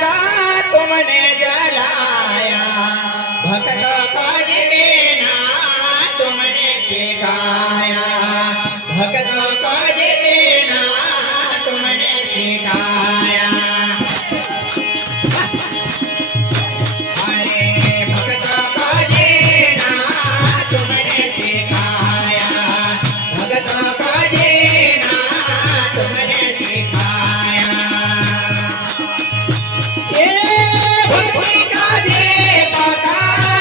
बका तुमने जलाया, भक्त को जीना तुमने सिखाया, भक्त को जीना तुमने सिखाया। अरे भक्त को जीना तुमने सिखाया, भक्त को जीना तुमने सिखाया। ये भक्ति का दीपक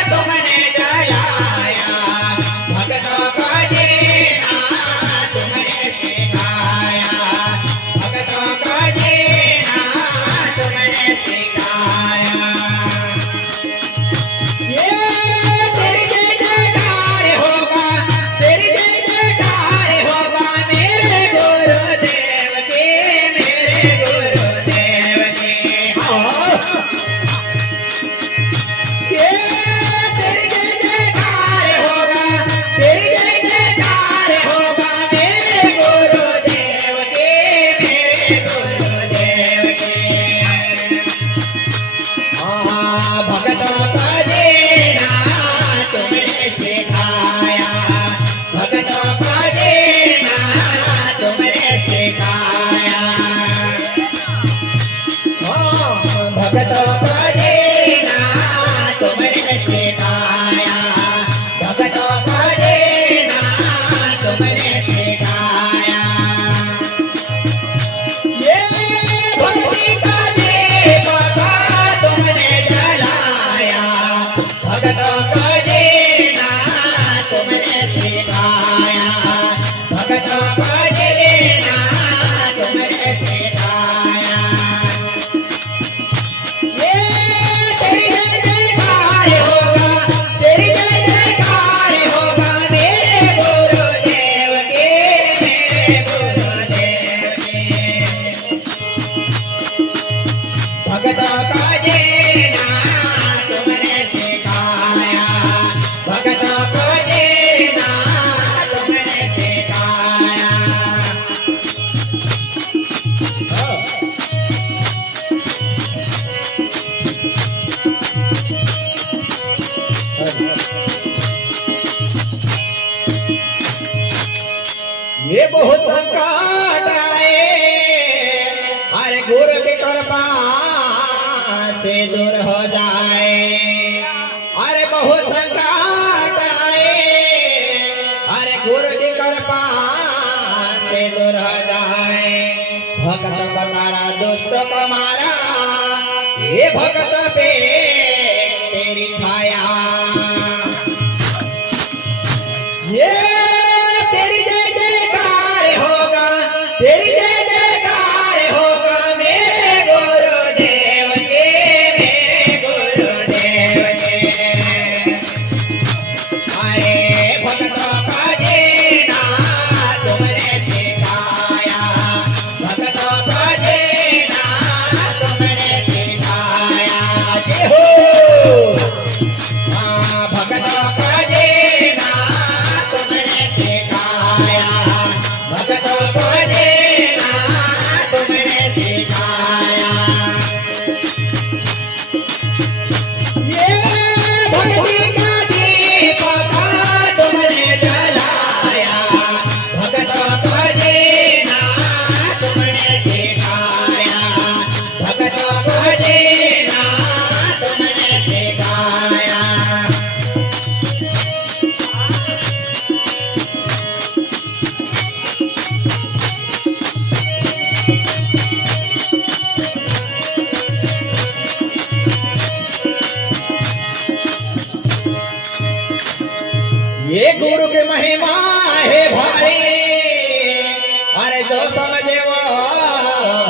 तुमने जलाया, भक्तों को जीना तुमने सिखाया, भक्तों को जीना तुमने सिखाया। ये तेरी जय जयकार होगा, तेरी जय जयकार होगा मेरे गुरुदेव की, मेरे गुरुदेव की। हाँ। ये तेरी जय जयकार होगा, तेरी जय जयकार होगा मेरे गुरुदेव की, मेरे गुरुदेव की। हाँ, भक्तों को जीना तुमने सिखाया, भक्तों को जीना तुमने सिखाया। हाँ, भक्तों को जीना तुमने सिखाया, भक्तों को जीना तुमने सिखाया। ये भक्ति का दीपक तुमने जलाया, भक्तों को जीना तुमने सिखाया, भक्तों को जीना तुमने सिखाया। ये तेरी जय जयकार होगा, तेरी जय जयकार होगा मेरे गुरुदेव के, मेरे गुरुदेव के। भक्तों को जीना तुमने सिखाया, भक्तों को जीना तुमने सिखाया। ये बहुत संकट आए, अरे गुरु की कृपा से दूर हो जाए। अरे बहुत संकट आए, अरे गुरु की कृपा से दूर हो जाए। भक्त को तारा दुष्ट को मारा, ये भक्त पे तेरी छाया। ये तेरी जय जयकार होगा, तेरी जय जयकार होगा मेरे गुरुदेव के, मेरे गुरुदेव के। अरे भक्तों को जीना तुमने सिखाया, भक्तों को जीना तुमने सिखाया। जय हो। हाँ, भक्तों को जीना तुमने सिखाया, भक्तों को जीना तुमने सिखाया। ये भक्ति का दीपक तुमने जलाया, भक्तों को जीना तुमने सिखाया, भक्तों को जीना तुमने सिखाया। ये गुरु की महिमा है भारी, अरे जो समझे वो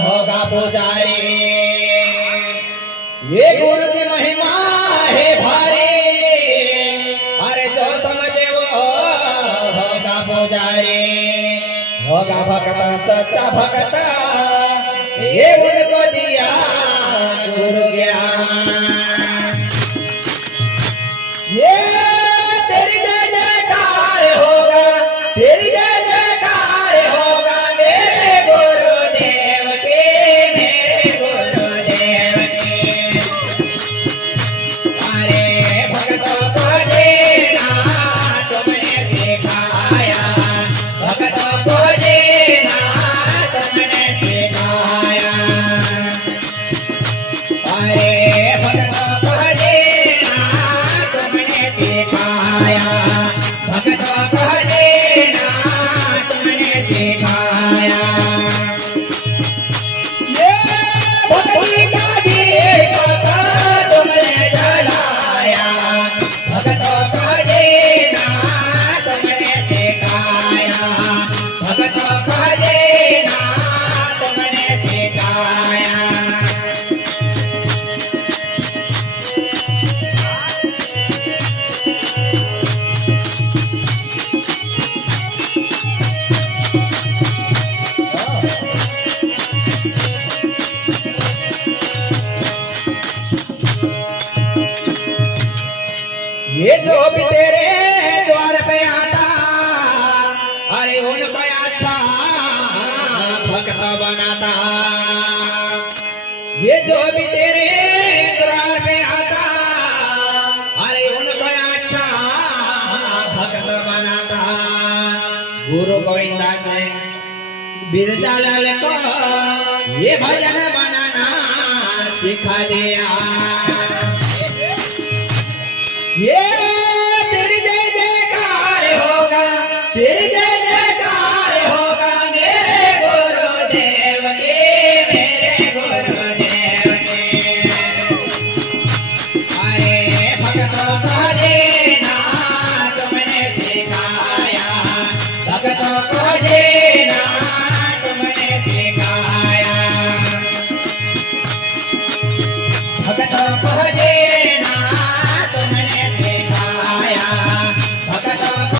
होगा पुजारी। ये गुरु की महिमा है भारी, अरे जो समझे वो होगा पुजारी। होगा भक्त सच्चा भक्त, ये उनको दिया गुरु ज्ञान। ये तेरी जय जयकार होगा, तेरी जय जयकार होगा मेरे गुरुदेव के, मेरे गुरुदेव के। भक्ति का दीपक तुमने जलाया, भक्तों का देना तुमने सिखाया, भक्तों का देना तुमने सिखाया। ये जो भी तेरे द्वार पे आता, अरे उनको अच्छा भक्त बनाता। ये जो भी तेरे द्वार पे आता, अरे उनको अच्छा भक्त बनाता। गुरु गोविंदा से बिरजालाल को ये भजन बनाना सिखा दिया। ये तेरी जय जयकार होगा, तेरी जय जयकार होगा मेरे गुरुदेव के, मेरे गुरुदेव के। अरे भक्तों का देना तुमने सिखाया, भक्तों को देना तुमने सिखाया, भक्तों को देना